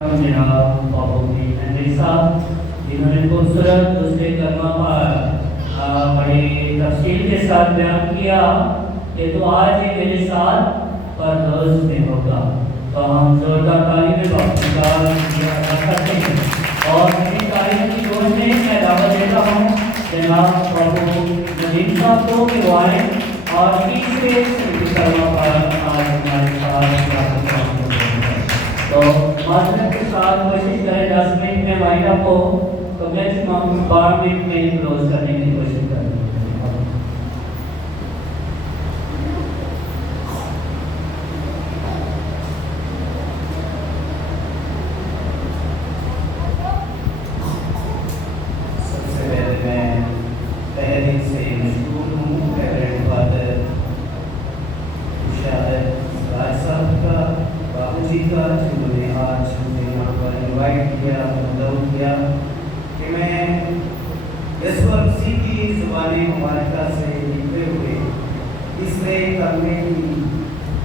جناب بابوی احمد صاحب جنہوں نے خوبصورت دوسرے کلمہ پر بڑی تفصیل کے ساتھ بیان کیا کہ تو آج ہی میرے ساتھ پردوس میں ہوگا، تو ہم زوردار تالی میں باپی کا ادا کرتے ہیں اور میری تعلیم کی روز میں میں دعوت دیتا ہوں جناب بابو ندیم صاحب کو کہ وہ آئیں اور تیسرے کلمہ پر آج ہمارے ساتھ تو معذرت کے ساتھ کوشش کریں 10 منٹ میں وائنڈ اپ ہو تو میکسیمم 12 منٹ میں کلوز کرنے کی کوشش کریں۔ سب سے پہلے میں تہہ دل سے مشکور ہوں ریورنڈ فادر مشاہد راج صاحب کا، بابو جی کا، جنہوں نے آج مجھے یہاں پر انوائٹ کیا، مدعو کیا کہ میں یسوع مسیح کی زبان مبارکہ سے لکھتے ہوئے تیسرے کلمے کی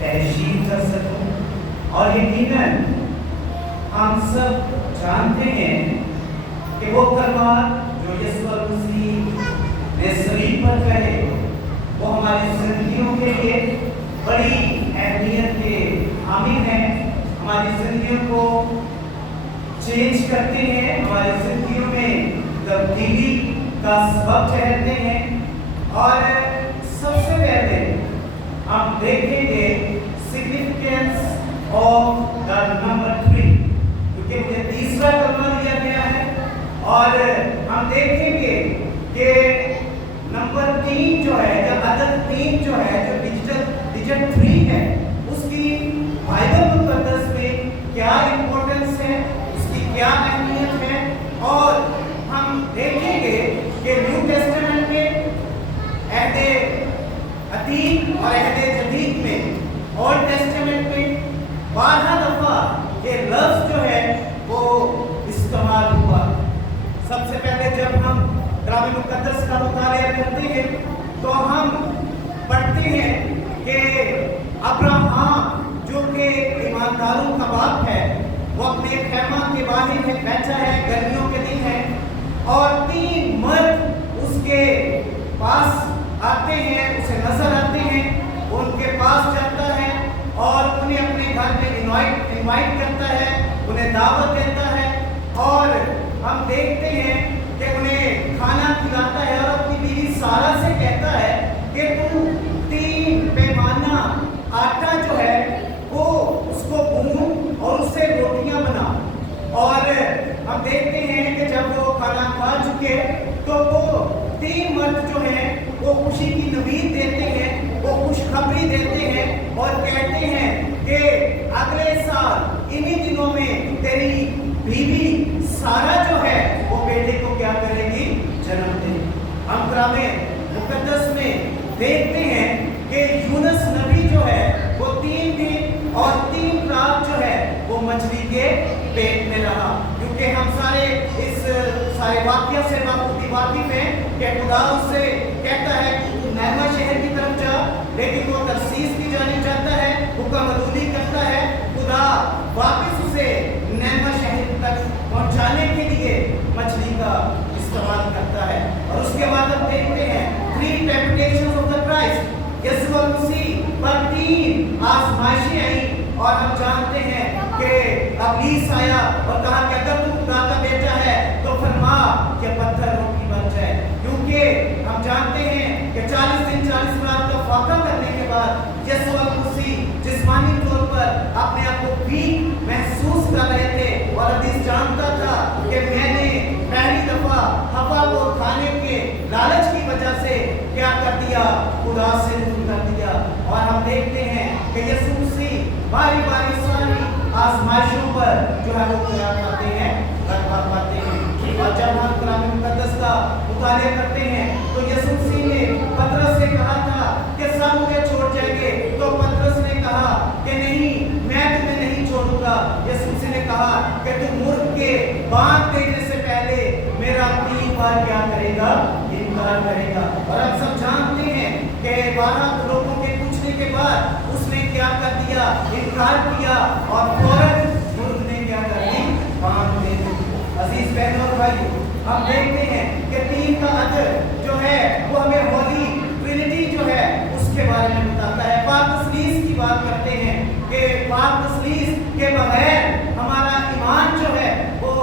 تحشیر کر سکوں۔ اور یقیناً ہم سب جانتے ہیں کہ وہ کلمات جو یسوع مسیح نے صلیب پر کہے وہ ہماری زندگیوں کے لیے بڑی اہمیت کے حامل ہیں، ہماری زندگیوں کو چینج کرتے ہیں، ہماری زندگیوں میں تبدیلی کا سبب ٹھہرتے ہیں۔ اور سب سے پہلے ہم دیکھیں گے سگنیفیکینس آف دا نمبر 3، کیونکہ مجھے تیسرا کلمہ دیا گیا ہے، اور ہم دیکھیں گے کہ نمبر 3 جو ہے، جب عدد 3 جو ہے، جو ڈیجٹ 3 ہے، اس کی بائبل مقدس میں کیا امپورٹنس ہے، اس کی کیا اہمیت ہے۔ اور ہم دیکھیں گے کہ نیو ٹیسٹمنٹ میں عہد عتیق اور عہد جدید میں، اولڈ ٹیسٹمنٹ میں 12 دفعہ یہ لفظ جو ہے وہ استعمال ہوا۔ سب سے پہلے جب ہم کلام مقدس کا مطالعہ کرتے ہیں تو ہم پڑھتے ہیں کہ ابراہیم جو کہ ایمانداروں کا باپ ہے، وہ اپنے خیمہ کے باہر بیٹھا ہے، گرمیوں کے دن ہے، اور 3 مرد اس کے پاس آتے ہیں، اسے نظر آتے ہیں، وہ ان کے پاس جاتا ہے اور انہیں اپنے گھر میں انوائٹ کرتا ہے، انہیں دعوت دیتا ہے، اور ہم دیکھتے ہیں کہ انہیں کھانا کھلاتا ہے اور اپنی بیوی سارہ سے کہتا ہے کہ تو 3 پیمانہ آٹا جو ہے وہ اس کو بھون اور اس سے روٹیاں بنا۔ اور ہم دیکھتے ہیں کہ جب وہ کھانا کھا چکے تو وہ 3 مرد جو ہیں وہ خوشی کی نوید دیتے ہیں، وہ خوشخبری دیتے ہیں اور کہتے ہیں کہ اگلے سال انہی دنوں میں تیری بیوی سارہ جو ہے وہ بیٹے کو کیا کرے گی؟ جنم دے گی۔ ہم کلام مقدس میں دیکھتے ہیں کہ یونس نبی جو ہے وہ 3 دن اور 3 رات جو ہے وہ مچھلی کے پیٹ میں رہا، کیونکہ ہم سارے اس سارے واقعہ سے بخوبی واقف ہیں کہ خدا اس سے کہتا ہے کہ تو نیمہ شہر کی طرف جا، لیکن وہ ترسیس کی جانب جاتا ہے، حکم عدولی کرتا ہے، خدا واپس اسے نیمہ شہر تک پہنچانے کے لیے مچھلی کا استعمال کرتا ہے۔ اور اس کے بعد ہم دیکھتے ہیں 3 ٹیمپٹیشنز آف دا کرائسٹ، یسوع مسیح پر 3 آزمائشیں آئیں، اور ہم جانتے ہیں کہ ابلیس آیا اور کہا کہ اگر تو خدا کا بیٹا ہے تو فرما کہ پتھر روٹی بن جائے، کیونکہ ہم جانتے ہیں کہ 40 دن 40 رات کا فاقہ کرنے کے بعد یسوع مسیح جسمانی طور پر اپنے آپ کو ویک محسوس کر رہے تھے، اور حدیث جانتا تھا کہ میں نے پہلی دفعہ ہوا کو کھانے کے لالچ کی وجہ سے کیا کر دیا؟ خدا سے دور کر دیا۔ اور ہم دیکھتے ہیں کہ یسوع مسیح باری باری ساری آزمائشوں پر جو ہے وہ کیا پاتے ہیں؟ رکھا پاتے ہیں۔ اور جب ہم کلام مقدس کا مطالعہ کرتے ہیں تو یسوع مسیح نے پترس سے کہا تھا کہ سب مجھے چھوڑ جائیں گے، تو پترس نے کہا کہ نہیں، میں تمہیں نہیں چھوڑوں گا۔ یسوع مسیح نے کہا کہ تو مرغ کے بانگ دینے سے پہلے میرا 3 بار کیا کرے گا؟ انکار کرے گا۔ اور ہم سب جانتے ہیں کہ 12 لوگوں کے پوچھنے کے بعد اس نے کیا کر دیا؟ انکار کیا، اور فوراً مرغ نے کیا کر دیا؟ भाइयों, हम देखते हैं कि तीन का अदर जो है वो हमें होली ट्रिनिटी जो है उसके बारे में बताता है। पाक तस्लीस की बात करते हैं कि पाक तस्लीस के बगैर हमारा ईमान जो है वो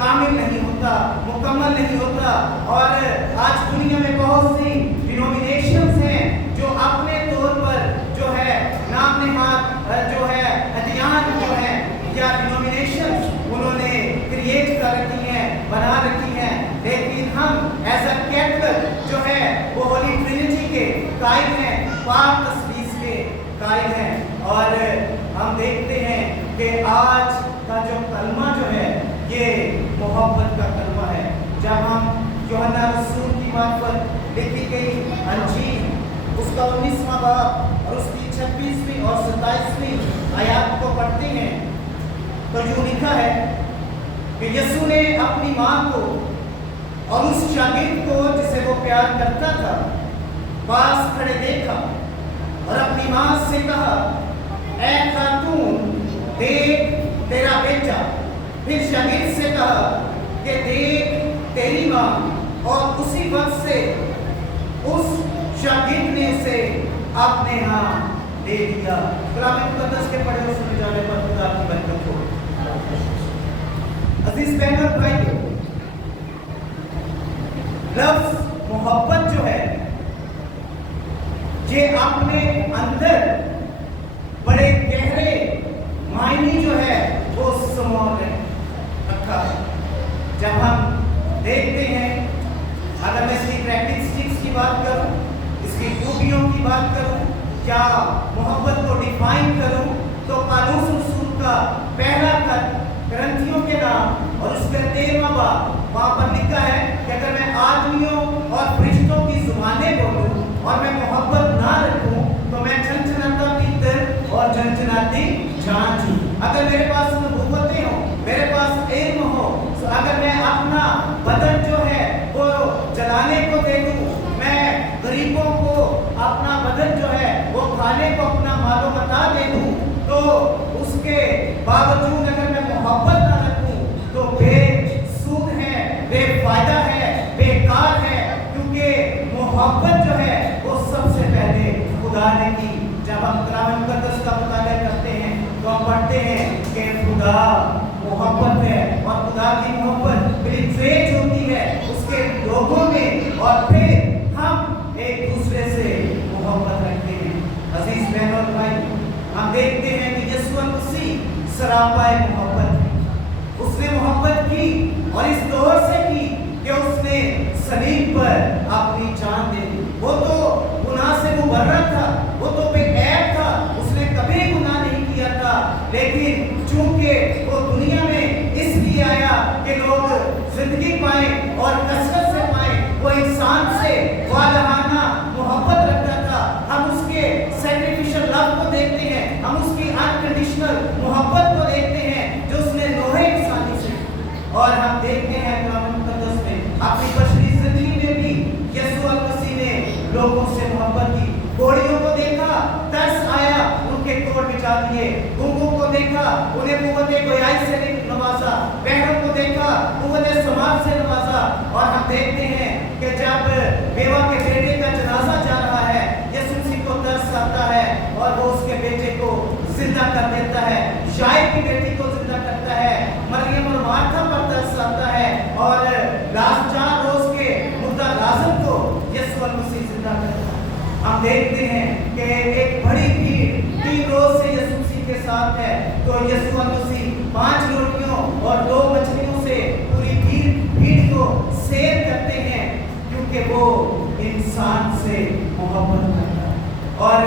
कामिल नहीं होता, मुकम्मल नहीं होता। और आज दुनिया में बहुत सी डिनोमिनेशंस हैं जो अपने तौर पर जो है नाम नहाद जो है अदियान जो है या डिनोमिनेशंस उन्होंने क्रिएट कर रखी हैं, बना रखी हैं। लेकिन हम एज अ कैथोलिक जो है वो होली ट्रिनिटी के कायल हैं, पाक तस्लीस के कायल हैं। और हम देखते हैं कि आज का जो कलमा जो है ये मोहब्बत का कलमा है। जब हम यूहन्ना रसूल की बात पर लिखी गई अंजील उसका 19वां बाब और उसकी 26वीं और 27वीं आयत को पढ़ते हैं तो यूं लिखा है कि यीशु ने अपनी माँ को और उस शागिर्द को जिसे वो प्यार करता था पास खड़े देखा और अपनी माँ से कहा, ऐ खातून देख तेरा बेटा। फिर शागिर्द से कहा कि देख तेरी माँ। और उसी वक्त से उस शागिर्द ने उसे अपने यहाँ ले लिया। कलाम मुकद्दस के पढ़े और सुने जाने पर खुदा की बरकत हो। अजीज बहनों और भाइयों, लफ्ज मोहब्बत जो है ये अपने अंदर बड़े गहरे मायने जो है वो समार रखा है। जब हम देखते हैं, अगर मैं इसकी कैरेक्टरिस्टिक्स की बात करूं, इसकी खूबियों की बात करूं, क्या मोहब्बत को डिफाइन करूं, तो पालूस रसूल का पहला खत ग्रंथियों के नाम और उसका 13वां बाब वहां पर लिखा है कि अगर मैं आदमियों और फरिश्तों की जुबानें बोलूं और मैं मोहब्बत ना रखूं तो मैं झनझनाता भीतर और झनझनाती जान हूं। अगर मेरे पास नबूवतें हो, मेरे पास इल्म हो, अगर मैं अपना बदन जो है वो जलाने को दे दूं, मैं गरीबों को अपना बदन जो है वो खाने को अपना मालो मता दे दूं, तो उसके बावजूद अगर मैं मोहब्बत ना रखूं तो बेसूद है, बेफायदा है, बेकार है। क्योंकि मोहब्बत जो है वो सबसे पहले खुदा ने की। जब हम कलाम मुकद्दस का मुताला करते हैं तो हम पढ़ते हैं कि खुदा मोहब्बत है और खुदा की मोहब्बत पेनिट्रेट होती है उसके लोगों में और फिर हम एक दूसरे से मोहब्बत रखते हैं। अजीज बहनों और भाई, हम देखते हैं कि यीशु मसीह सरापाए मोहब्बत है। उसने मोहब्बत की और इस दौर से की कि उसने सलीब पर अपनी जान दे दी। वो तो गुनाह से मुबर्रअ था, वो तो बेऐब था, उसने कभी गुनाह नहीं किया था। लेकिन चूंकि वो दुनिया में इसलिए आया कि लोग जिंदगी पाए और कसरत से पाए, वो इंसान से वालहाना मोहब्बत रखता था। हम उसके सैक्रिफिशियल लव को देखते हैं, हम उसकी अनकंडीशनल मोहब्बत को देखते हैं जो उसने लोहे इंसानी से। और हम देखते हैं कलाम मुकद्दस में अपनी बशरी जिंदगी में भी यीशु मसीह ने लोगों से मोहब्बत की। घोड़ियों को देखा, तरस आया, उनके कोट बिछा दिए। गूंगों को देखा, उन्हें कुव्वते गोयाई से नवाजा। बहरों को देखा, कुव्वते समाज से नवाजा। और हम देखते हैं कि जब बेवा के बेटे का जनाजा जा रहा है, यीशु मसीह को तरस आता है और वो उसके बेटे को जिंदा कर देता है। शायद की बेटी को जिंदा करता है। मरियम और मार्था पर तरस आता है और लास्ट 4 रोज के मुर्दा लाजर को यीशु मसीह जिंदा करता है। हम देखते हैं कि एक बड़ी भीड़ 3 रोज से यीशु मसीह के साथ है, तो यीशु मसीह 5 रोटियों और 2 मछलियों से पूरी भीड़ को सेव करते हैं, क्योंकि वो इंसान से मोहब्बत करता है। और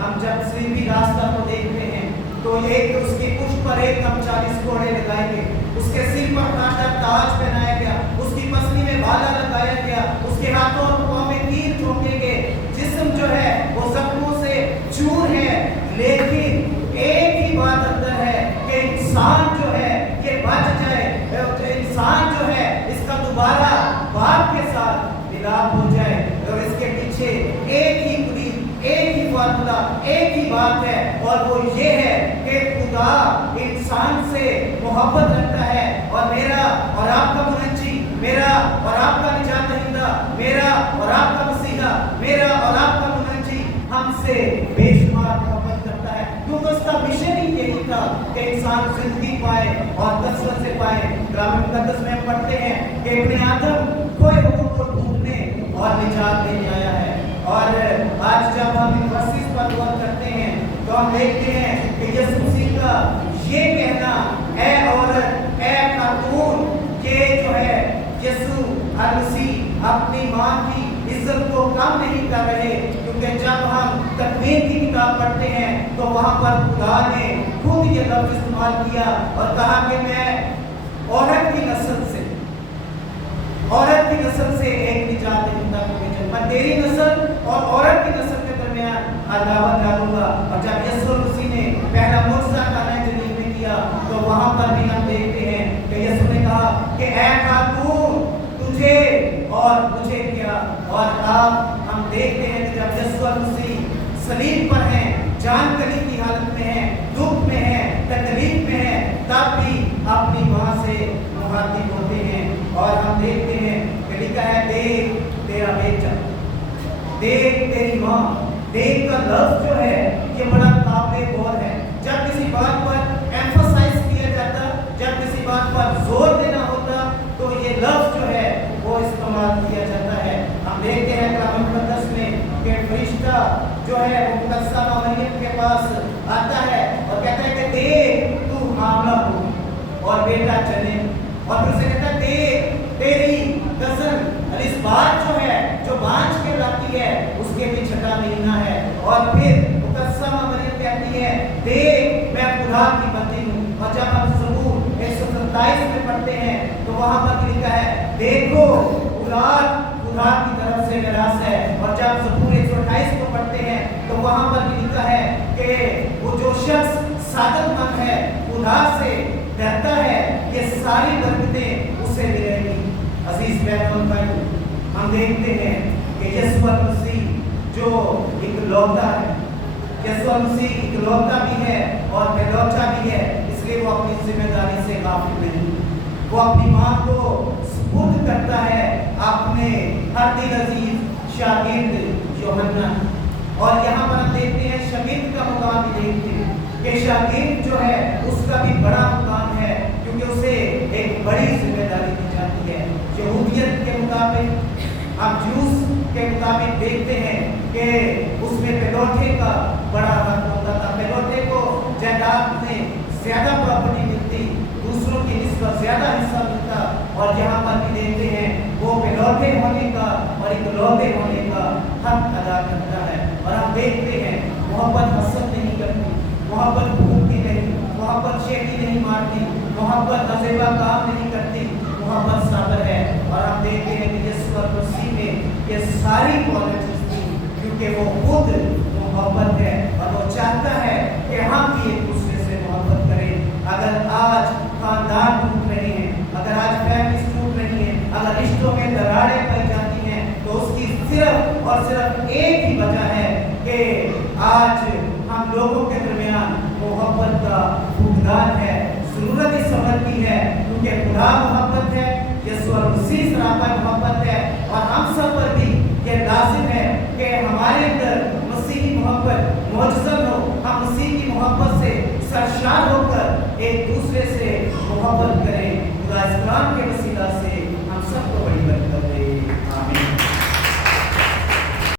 हम जब स्लीपी रास्ता को देखते हैं तो एक उसकी पुष्ट पर एक हम 40 घोड़े लगाएंगे, उसके सिर पर कांटा ताज पहनाया गया, उसकी पसली में भाला लगाया गया, उसके हाथों और पांव में तीर ठोके गए। जिस्म जो है वो जख्मों से चूर है, लेकिन एक ही बात अंदर है कि इंसान जो है ये बच जाए, इंसान जो है इसका दोबारा बाप के साथ मिलाप हो जाए। और इसके पीछे एक ही बुरी, एक ही फार्मूला, एक ही बात है, और वो ये है कि खुदा इंसान से मोहब्बत रखता है। और मेरा और आपका मुनज्जी मेरा और आपका निजात दहिंदा, मेरा और आपका मसीहा, मेरा और आपका मुनज्जी हमसे बेशुमार मोहब्बत करता है, क्योंकि उसका मिशन ही यही था कि इंसान जिंदगी पाए और कसरत से पाए। कलाम मुकद्दस में हम पढ़ते हैं कि इब्ने आदम खोए हुओं को ढूंढने और निजात देने आया है। और आज जब हम इन वर्सेस पर गौर करते हैं तो हम देखते हैं कि यीशु मसीह का ये कहना, ए औरत, ए खातून, ये जो है यीशु मसीह अपनी माँ की इज्जत को कम नहीं कर रहे, क्योंकि जब हम तकवीर की किताब पढ़ते हैं तो वहाँ पर खुदा ने खुद ये लफ्ज़ इस्तेमाल किया और कहा कि मैं औरत की नस्ल से एक निजात दहिंदा को भेजा, मैं तेरी नस्ल और औरत की नस्ल के दरमियान अदावत डालूंगा। और जब यीशु मसीह ने पहला मुआज़ा काना जलील में किया तो वहाँ पर भी हम देखते हैं कि यीशु ने कहा कि ऐ खातून, तुझे और मुझे क्या। और अब हम देखते हैं कि जब यीशु मसीह सलीब पर हैं, जान कली की हालत में हैं, दुख में हैं, तकलीफ में हैं, तब भी अपनी माँ से मुखातिब होते हैं। और हम देखते हैं कि लिखा है, देख तेरा बेटा, देख तेरी माँ। देख का लफ्ज़ जो है ये बड़ा काबिल गौर है। जब किसी बात पर एम्फसाइज किया जाता, जब किसी बात पर जोर देना होता तो ये लफ्ज़ जो है वो इस्तेमाल किया जाता है। हम देखते हैं कलाम मुकद्दस में कि फरिश्ता जो है वो मुकद्दसा मरियम के पास आता है और कहता है कि देख तू हामिला हो और बेटा जने, और फिर से कहता है देख तेरी कज़न एलिसबात जो है, जो बांझ के लाती है, उसके भी छठा महीना है। और फिर मुकद्दसा मरियम कहती है देख मैं खुदा की बंदी हूँ। और जब हम ज़बूर 127 में पढ़ते हैं तो वहाँ पर लिखा है देखो औलाद खुदा की तरफ से मिरास है। और जब ज़बूर 128 को पढ़ते हैं तो वहाँ पर भी लिखा है कि वो जो शख्स सादतमंद है, खुदा से डरता है, ये सारी बरकतें उसे मिलेंगी। अजीज बहनों भाइयों, हम देखते हैं कि यीशु मसीह जो इकलौता है, यीशु मसीह इकलौता भी है और बेलौता भी है, इसलिए वो अपनी जिम्मेदारी से गाफिल नहीं। वो अपनी माँ को सुपुर्द करता है अपने हर दिल अजीज शागिर्द यूहन्ना। और यहाँ पर हम देखते हैं शागिर्द का मुकाम भी देखते हैं कि शागिर्द जो है उसका भी बड़ा मुकाम है, क्योंकि उसे एक बड़ी जिम्मेदारी दी जाती है। यहूदियत के मुताबिक, हम जूस के मुताबिक देखते हैं कि उसमें पेलोठे का बड़ा हक होता था। पेलोठे को जायदाद में ज़्यादा प्रॉपर्टी मिलती, दूसरों की निस्बत ज़्यादा हिस्सा मिलता। और यहाँ पर भी देखते हैं वो पेलोठे होने का और इकलौते होने का हक अदा करता है। और हम देखते हैं मोहब्बत हसद नहीं करती, मोहब्बत भूखती नहीं, मोहब्बत शेखी नहीं मारती, मोहब्बत नज़ेबा काम नहीं करती, मोहब्बत साबर है। और हम देखते हैं कि यीशु मसीह में ये सारी क्वालिटीज थी, क्योंकि वो खुद मोहब्बत है और वो चाहता है कि हम भी एक दूसरे से मोहब्बत करें। अगर आज खानदान टूट रहे हैं, अगर आज फैमिलीज टूट रही हैं, अगर रिश्तों में दरारें पाई जाती हैं, तो उसकी सिर्फ और सिर्फ एक ही वजह है कि आज हम लोगों के दरमियान मोहब्बत का फुकदान है, ज़रूरत इस समझ की है, क्योंकि खुदा मोहब्बत है, यीशु मसीह सरापा मोहब्बत है। और हम सब पर भी ये लाजिम है कि हमारे अंदर मसीह की मोहब्बत मौजूद हो, हम मसीह की मोहब्बत से सरशार होकर एक दूसरे से मोहब्बत करें। खुदा इस कलाम के